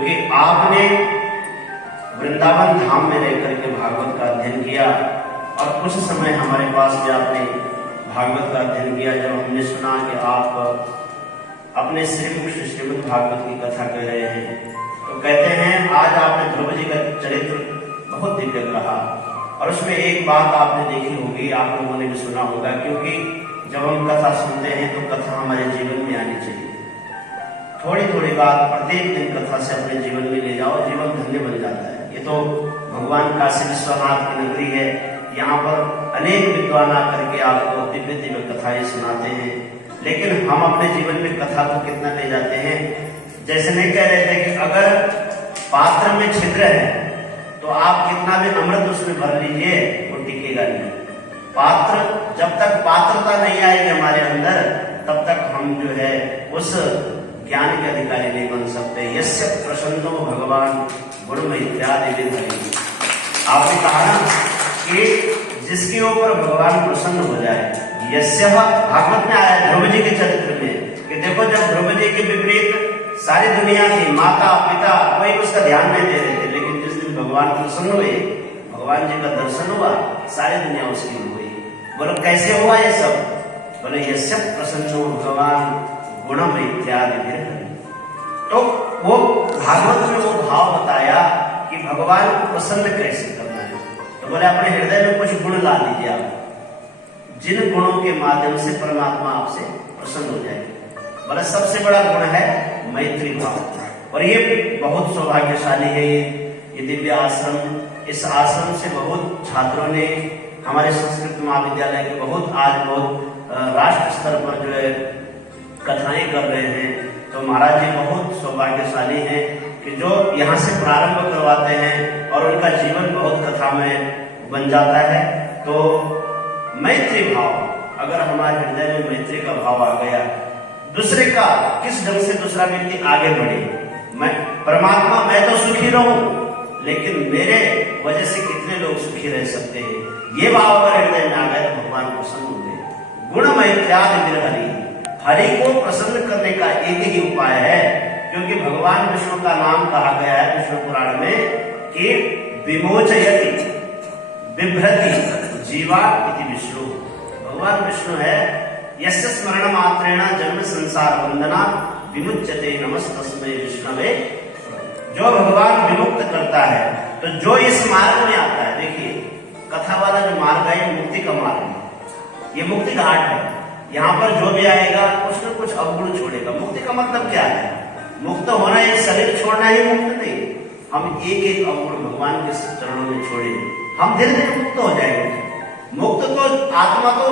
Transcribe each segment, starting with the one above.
क्योंकि आपने वृंदावन धाम में रहकर के भागवत का अध्ययन किया और कुछ समय हमारे पास भी आपने भागवत का अध्ययन किया। जब हमने सुना कि आप अपने श्रीमुख से श्रीमद् भागवत की कथा कह रहे हैं, तो कहते हैं आज आपने ध्रुव जी का चरित्र बहुत दिव्य रहा और उसमें एक बात आपने देखी होगी, आप लोगों ने भी सुना होगा, क्योंकि जब हम कथा सुनते हैं तो कथा हमारे जीवन में आनी चाहिए। थोड़ी थोड़ी बात प्रत्येक दिन कथा से अपने जीवन में ले जाओ, जीवन धन्य बन जाता है। ये तो भगवान काशी विश्वनाथ की नगरी है, यहाँ पर अनेक विद्वान आकर के आपको दिव्य दिव्य कथाएं सुनाते हैं, लेकिन हम अपने जीवन में कथा को कितना ले जाते हैं। जैसे नहीं कह रहे थे कि अगर पात्र में छिद्र है तो आप कितना भी अमृत उसमें भर लीजिए वो टिकेगा नहीं। पात्र जब तक पात्रता नहीं आएगी हमारे अंदर, तब तक हम जो है उस ज्ञान के अधिकारी नहीं बन सकते। यस्य प्रसन्नो भगवान गुणमयित्यादि विधि। आपने कहा ना कि जिसके ऊपर भगवान प्रसन्न हो जाए, यस्य भागवत में आया ध्रुव जी के चरित्र में कि देखो जब ध्रुव जी के विपरीत सारी दुनिया की माता पिता कोई उसका ध्यान नहीं दे रहे थे, लेकिन जिस दिन भगवान प्रसन्न हुए, भगवान जी का दर्शन हुआ, सारी दुनिया उसकी हो गई। बोलो कैसे हुआ ये सब? बोले यस्य प्रसन्नो भगवान गुणम इत्यादि। तो वो भागवत में वो भाव बताया कि भगवान को प्रसन्न कैसे करना है। तो बोले अपने हृदय में कुछ गुण ला दीजिए आप, जिन गुणों के माध्यम से परमात्मा आपसे प्रसन्न हो जाए। बोले सबसे बड़ा गुण है मैत्री भाव, और ये बहुत सौभाग्यशाली है ये दिव्य आश्रम। इस आश्रम से बहुत छात्रों ने हमारे संस्कृत महाविद्यालय के बहुत राष्ट्र स्तर पर जो है कथाएं कर रहे हैं। तो महाराज जी बहुत सौभाग्यशाली हैं कि जो यहाँ से प्रारंभ करवाते हैं और उनका जीवन बहुत कथा में बन जाता है। तो मैत्री भाव, अगर हमारे हृदय में मैत्री का भाव आ गया, दूसरे का किस ढंग से दूसरा व्यक्ति आगे बढ़े, मैं परमात्मा मैं तो सुखी रहूं, लेकिन मेरे वजह से कितने लोग सुखी रह सकते हैं, ये भाव अगर हृदय में आ गए तो भगवान प्रसन्न होंगे। गुण मैत्र्यादि हरि, हरि को प्रसन्न करने का एक ही उपाय है, क्योंकि भगवान विष्णु का नाम कहा गया है विष्णु पुराण में कि विमोचयति बिभ्रति जीवा इति विष्णु। भगवान विष्णु है यस्य स्मरण मात्रेण जन्म संसार वंदना विमुच्यते नमस्तस्मै विष्णवे। जो भगवान विमुक्त करता है, तो जो इस मार्ग में आता है, देखिए कथा वाला जो मार्ग है ये मुक्ति का मार्ग है, ये मुक्ति घाट है। यहाँ पर जो भी आएगा कुछ न कुछ अवगुण छोड़ेगा। मुक्ति का मतलब क्या है? मुक्त होना एक शरीर छोड़ना ही मुक्त नहीं, हम एक एक अवगुण भगवान के चरणों में छोड़े, हम धीरे धीरे मुक्त हो जाएंगे। मुक्त तो आत्मा तो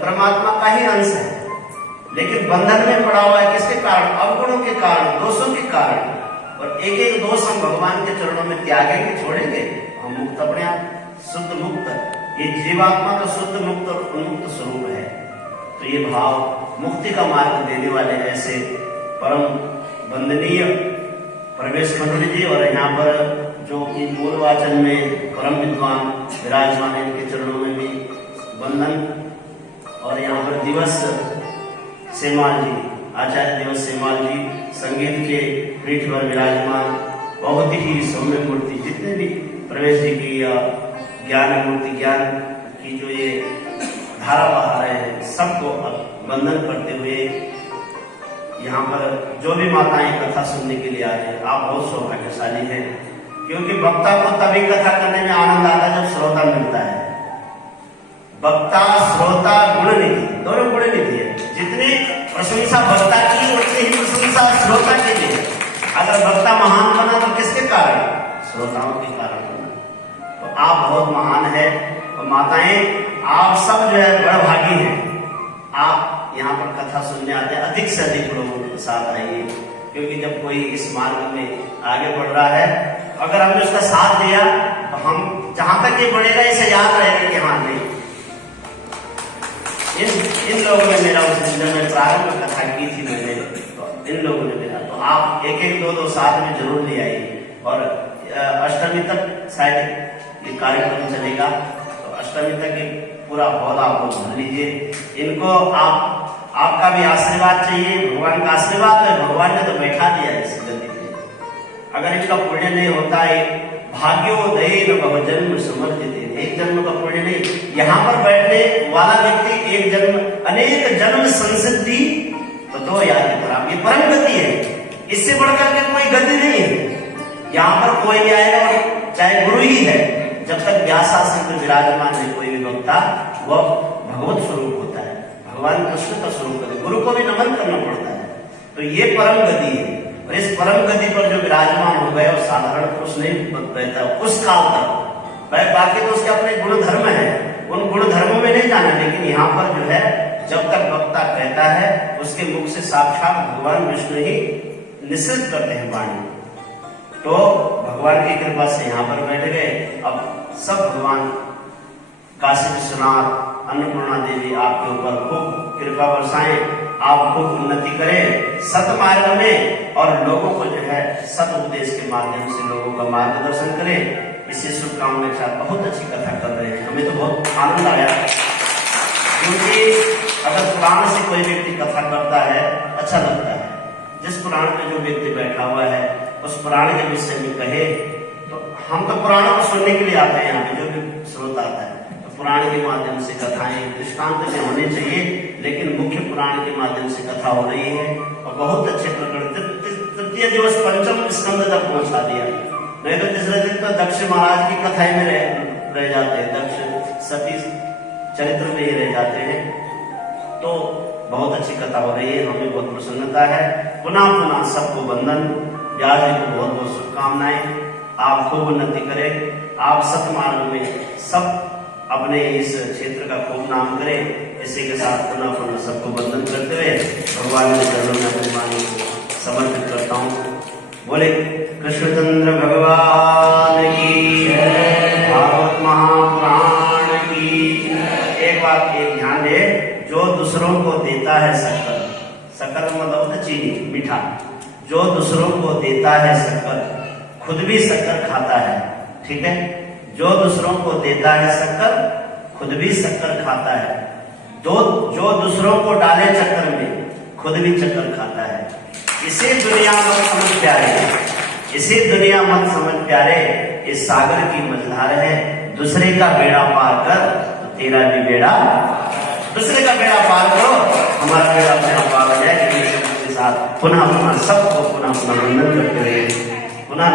परमात्मा का ही अंश है, लेकिन बंधन में पड़ा हुआ है किसके कारण? अवगुणों के कारण, दोषों के कारण। और एक एक दोष हम भगवान के चरणों में त्यागेंगे, छोड़ेंगे, हम मुक्त अपने आप शुद्ध मुक्त। ये जीवात्मा तो शुद्ध मुक्त और उन्मुक्त स्वरूप है। तो ये भाव मुक्ति का मार्ग देने वाले ऐसे परम वंदनीय प्रवेश मंडली जी, और यहाँ पर जो कि मूल वाचन में परम विद्वान विराजमान, इनके चरणों में भी वंदन। और यहाँ पर दिवस सेमाल जी, आचार्य दिवस सेमाल जी संगीत के पीठ पर विराजमान, बहुत ही सौम्य मूर्ति। जितने भी प्रवेश जी की ज्ञान मूर्ति, ज्ञान की जो ये धारा बहा रहे हैं, सबको वंदन करते हुए यहाँ पर जो भी माताएं कथा सुनने के लिए आ रहे हैं, आप बहुत सौभाग्यशाली हैं, क्योंकि वक्ता को तभी कथा करने में आनंद आता है जब श्रोता मिलता है। वक्ता श्रोता गुण निधि, दोनों गुण निधि है। जितनी प्रशंसा वक्ता की उतनी ही प्रशंसा श्रोता के लिए। अगर वक्ता महान बना तो किसके कारण? श्रोताओं के कारण बना। तो आप बहुत महान है, और माताएं आप सब जो है बड़ भागी हैं। आप यहाँ पर कथा सुनने आते हैं, अधिक से अधिक लोगों के साथ आइए, क्योंकि जब कोई इस मार्ग में आगे बढ़ रहा है, अगर हमने उसका साथ दिया तो हम जहां तक ये बढ़ेगा इसे याद रहेगा कि हाँ नहीं, इन लोगों ने मेरा उस दिन में प्रारंभ कथा की थी मैंने, तो इन लोगों ने मेरा। तो आप एक एक दो साथ में जरूर ले आइए। और अष्टमी तक शायद ये कार्यक्रम चलेगा, तो अष्टमी तक एक पूरा हॉल आप लोग भर लीजिए। इनको आपका भी आशीर्वाद चाहिए, भगवान का आशीर्वाद है। भगवान ने तो बैठा दिया इस गद्दी पे, अगर इनका पुण्य नहीं होता है, भाग्योदय बहुजन्म समर्जित, एक जन्म का पुण्य नहीं, यहाँ पर बैठने वाला व्यक्ति एक जन्म अनेक जन्म संसिद्धि तो याद कराम, ये परम गति है, इससे बढ़कर के कोई गति नहीं है। यहाँ पर कोई नहीं आएगा, चाहे गुरु ही है, जब तक व्यासासन में विराजमान है कोई भी भक्ता, वह भगवत स्वरूप होता है, भगवान कृष्ण का स्वरूप है, गुरु को भी नमन करना पड़ता है। तो ये परम गति है, और इस परम गति पर जो विराजमान हो गए, और साधारण पुरुष नहीं रहता उस काल तक, बाकी तो उसके अपने गुण धर्म है, उन गुण धर्मों में नहीं जाना, लेकिन यहाँ पर जो है जब तक वक्ता कहता है, उसके मुख से साक्षात भगवान विष्णु ही निश्चित करते हैं वाणी। तो भगवान की कृपा से यहाँ पर बैठ गए। अब सब भगवान काशी विश्वनाथ, अन्नपूर्णा देवी आपके ऊपर खूब कृपा बरसाएं, आप खूब उन्नति करें सत मार्ग में, और लोगों को जो है सत उपदेश के माध्यम से लोगों का मार्गदर्शन करें। इसी शुभकामना के साथ बहुत अच्छी कथा कर रहे हैं, हमें तो बहुत आनंद आया, क्योंकि अगर पुराण से कोई व्यक्ति कथा करता है अच्छा लगता है। जिस पुराण में जो व्यक्ति बैठा हुआ है उस पुराण के विषय में कहे, तो हम तो पुराणों को सुनने के लिए आते हैं, यहाँ पे जो भी श्रोता आता है, तो पुराण के माध्यम से कथाएं दृष्टांत में होनी चाहिए, लेकिन मुख्य पुराण के माध्यम से कथा हो रही है, और बहुत अच्छे प्रकरण। तृतीय दिवस पंचम स्कंद तक पहुंचा दिया, नहीं तो तीसरे दिन तो दक्ष महाराज की कथाएं में रह जाते हैं, दक्ष सती चरित्र में ही रह जाते हैं। तो बहुत अच्छी कथा हो रही है, हमें बहुत प्रसन्नता है। पुनः पुनः सबको वंदन, व्यास जी को बहुत बहुत शुभकामनाएं, आप खूब उन्नति करें, आप सतमार्ग में सब अपने इस क्षेत्र का खूब नाम करें। इसी के साथ पुनः पुनः सबको वंदन करते हुए भगवान के चरणों में अपनी वाणी को समर्पित करता हूँ। बोले कृष्णचंद्र भगवान की जय, भागवत महापुराण की। एक बात एक ध्यान दे, जो दूसरों को देता है शक्कर, शक्कर मतलब होता है चीनी, मीठा, जो दूसरों को देता है शक्कर खुद भी शक्कर खाता है, ठीक है। जो दूसरों को देता है शक्कर खुद भी शक्कर खाता है, जो दूसरों को डाले चक्कर में खुद भी चक्कर खाता है। इसे दुनिया मत समझ प्यारे, इसे दुनिया मत समझ प्यारे, इस सागर की मझधार है, दूसरे का बेड़ा पार कर तो तेरा भी बेड़ा, दूसरे का बेड़ा पार करो, हमारा बेड़ा अपने आप पार हो जाए। के साथ पुनः पुनः सबको पुनः पुनः वंदन करते हुए पुनः